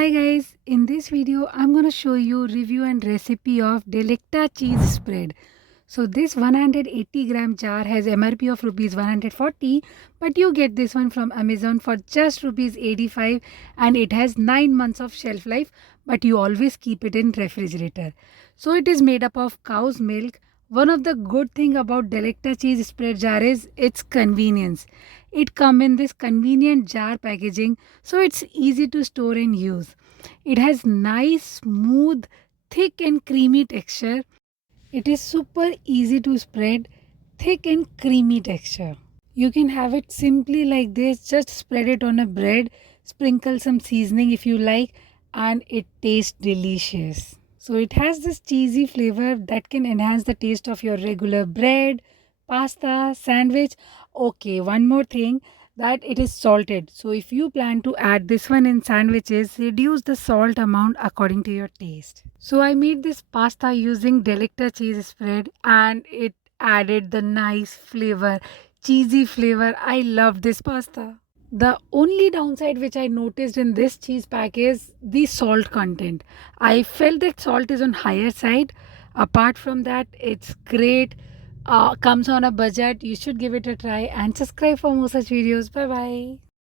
Hi guys, in this video I'm going to show you review and recipe of Dlecta cheese spread. So this 180 gram jar has MRP of rupees 140, but you get this one from Amazon for just rupees 85 and it has 9 months of shelf life, but you always keep it in refrigerator. So it is made up of cow's milk. One of the good thing about Dlecta cheese spread jar is its convenience. It comes in this convenient jar packaging, so it's easy to store and use. It has nice, smooth, thick and creamy texture. It is super easy to spread, thick and creamy texture. You can have it simply like this, just spread it on a bread, sprinkle some seasoning if you like, and it tastes delicious. So it has this cheesy flavor that can enhance the taste of your regular bread, pasta, sandwich. Okay, one more thing, that it is salted. So if you plan to add this one in sandwiches, reduce the salt amount according to your taste. So I made this pasta using Dlecta cheese spread and it added the nice flavor, cheesy flavor. I love this pasta. The only downside which I noticed in this cheese pack is the salt content. I felt that salt is on higher side. Apart from that, it's great. Comes on a budget. You should give it a try and subscribe for more such videos. Bye bye.